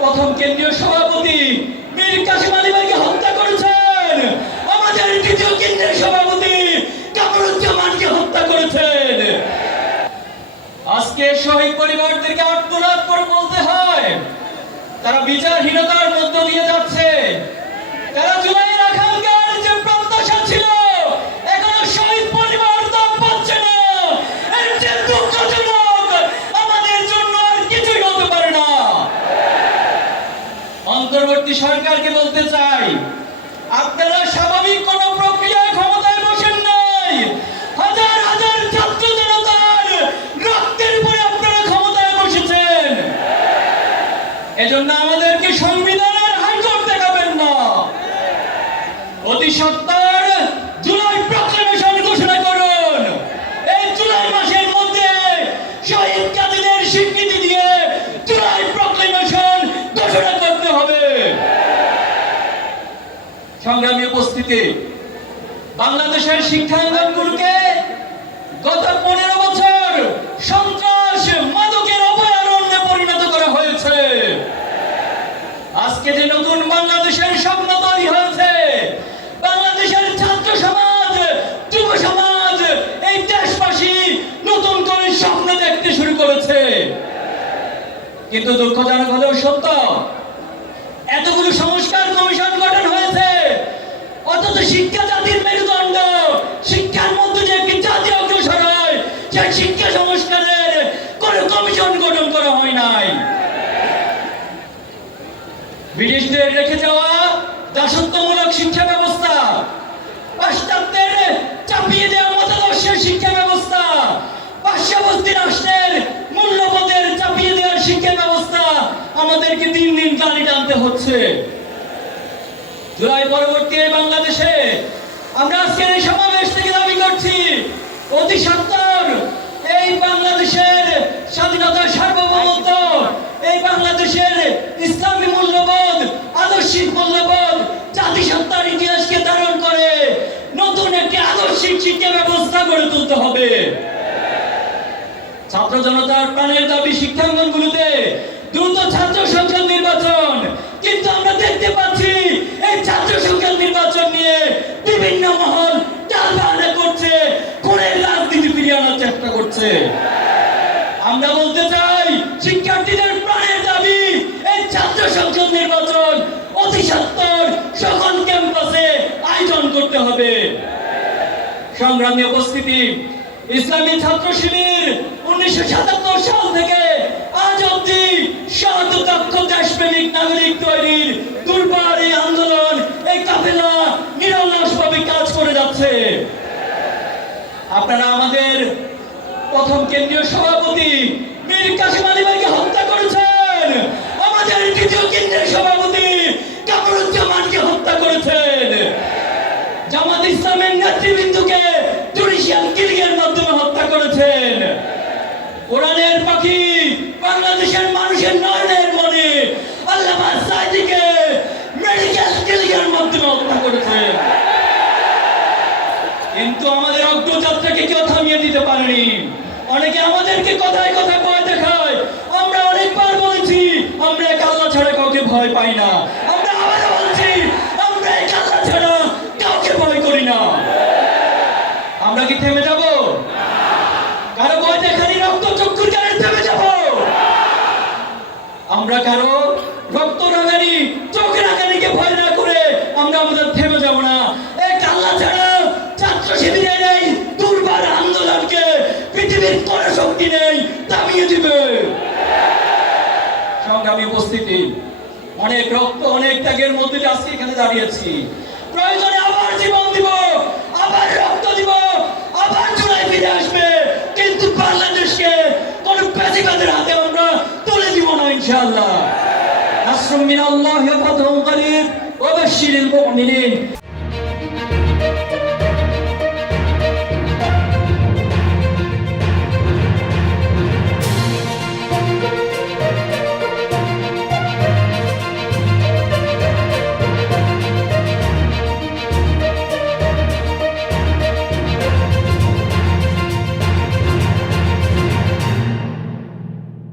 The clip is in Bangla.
প্রথম কেন্দ্রীয় সভাপতি মীর কাসেম আলী ভাইকে হত্যা করেছেন, আমাদের দ্বিতীয় কেন্দ্রীয় সভাপতি কামরুজ্জামানকে হত্যা করেছেন। আজকে শহীদ পরিবারদেরকে আত্মনাদ করে বলতে হয় তারা বিচারহীনতার মধ্য দিয়ে যাচ্ছে। তারা জুলাইয়ের আকাঙ্ক্ষার যে প্রত্যাশা ছিল এখনো শহীদ পরিবার তা পাচ্ছে না। এর যে দুঃখজনক, আমাদের জন্য আর কিছুই হতে পারে না। অন্তর্বর্তী সরকারকে বলতে চাই, আপনারা স্বাভাবিক কোন প্রক্রিয়ায় ক্ষমতায় বসেন নাই। হাজার হাজার ছাত্র জনতার রক্তের উপরে আপনারা ক্ষমতায় বসেছেন। এজন্য আমাদেরকে সংবিধানের হাইকোর্ট দেখাবেন না। অতি সত্বর জুলাই প্রক্লেমেশন ঘোষণা করুন। এই জুলাই মাসের মধ্যে শহীদ কাজীদের স্বীকৃতি দিয়ে জুলাই প্রক্লেমেশন ঘোষণা করতে হবে। সংগ্রামী উপস্থিতি, বাংলাদেশের শিক্ষাঙ্গনগুলোকে গত 15 বছর সন্ত্রাস মাদকের অভয়ারণ্যে পরিণত করা হয়েছে। আজকে যে নতুন বাংলাদেশের স্বপ্ন তৈরি হয়েছে, বাংলাদেশের ছাত্র সমাজ, যুব সমাজ, এই দেশবাসী নতুন করে স্বপ্ন দেখতে শুরু করেছে। কিন্তু দুঃখজনক হলেও সত্য, এতগুলো সংস্কার কমিশন গঠন হয়েছে, অথচ শিক্ষা জাতির মেরুদণ্ড, শিক্ষার মধ্যে যে একটি জাতি অগ্রসর হয়, সেই শিক্ষা সংস্কারের কোন কমিশন গঠন করা হয় নাই। ব্রিটিশদের রেখে যাওয়া দাসত্বমূলক শিক্ষা ব্যবস্থা, পাশ্চাত্যের চাপিয়ে দেওয়া মতাদর্শের শিক্ষা ব্যবস্থা, পার্শ্ববর্তী রাষ্ট্রের মূল্যবোধের চাপিয়ে দেওয়ার শিক্ষা ব্যবস্থা আমাদেরকে দিন দিন গাড়ি টানতে হচ্ছে। জুলাই পরবর্তী বাংলাদেশে আমরা আজকের এই সমাবেশ থেকে দাবি করছি, অতি সত্বর এই বাংলাদেশের স্বাধীনতা, সার্বভৌমত্ব, এই বাংলাদেশের ইসলামী মূল্যবোধ, আদর্শিক মূল্যবোধ, জাতিসত্তার ইতিহাসকে ধারণ করে নতুন একটি আদর্শিক শিক্ষা ব্যবস্থা গড়ে তুলতে হবে। ছাত্র জনতার প্রাণের দাবি শিক্ষাঙ্গনগুলোতে দ্রুত ছাত্র সংসদ নির্বাচন। কিন্তু আমরা দেখতে পাচ্ছি এই ছাত্র সংসদ নির্বাচন নিয়ে বিভিন্ন মহল টালবাহানা করছে, খুনের রাজনীতি ফিরিয়ে আনার চেষ্টা করছে। আমরা বলতে চাই, শিক্ষার্থীদের প্রাণের দাবি এই ছাত্র সংসদ নির্বাচন অতি সত্বর সকল ক্যাম্পাসে আয়োজন করতে হবে। সংগ্রামী উপস্থিতি, ইসলামী ছাত্র শিবির 1977 সাল থেকে আজ অবধি সৎ দক্ষ দেশপ্রেমিক নাগরিক তৈরির দুর্বার এই আন্দোলন, এই কাফেলা নিরলসভাবে কাজ করে যাচ্ছে। আপনারা আমাদের প্রথম কেন্দ্রীয় সভাপতি মীর কাসেম আলী ভাইকে হত্যা করেছেন, আমাদের দ্বিতীয় কেন্দ্রীয় সভাপতি কামরুজ্জামানকে হত্যা করেছেন, জামাত ইসলামের নেতৃবৃন্দকে জুডিশিয়াল কিলিংয়ের মাধ্যমে হত্যা করেছেন, কোরআনের পাখি বাংলাদেশের মানুষের নয়নের মনে আল্লামা সাঈদীকে মেডিকেল কিলিংয়ের মাধ্যমে হত্যা করেছেন। কিন্তু আমাদের অগ্রযাত্রাকে কেউ থামিয়ে দিতে পারেনি। অনেকে আমাদেরকে কথায় কথায় ভয় দেখায়। আমরা অনেকবার বলেছি, আমরা এক আল্লাহ ছাড়া কাউকে ভয় পাই না। আমরা আবারও বলছি, আমরা এক আল্লাহ ছাড়া কাউকে ভয় করি না। আমরা কি থেমে যাব? কারো ভয় দেখানি রক্ত চক্ষুর কারণে থেমে যাব? আমরা কারো রক্ত রাগানি, চোখ রাগানিকে ভয় না করে আমরা আমাদের থেমে যাব না। এক আল্লাহ ছাড়া ছাত্র শিবিরে নেই দুর্বার আন্দোলনকে পৃথিবীর কোন শক্তি নেই থামিয়ে দিবে। সংগ্রামী উপস্থিতি, অনেক রক্ত, অনেক ত্যাগের মধ্যে আজকে এখানে দাঁড়িয়েছি। প্রয়োজনে আবার জীবন দিব, আবার রক্ত দিব, আবার জুলাই ফিরে আসবে। কিন্তু বাংলাদেশকে কোন প্যাসিবাদের হাতে আমরা তুলে দিব না ইনশাআল্লাহ। নাসরুম মিনাল্লাহি ওয়া ফাতহুন করিব ওয়া বাশশিরিল মুমিনিন।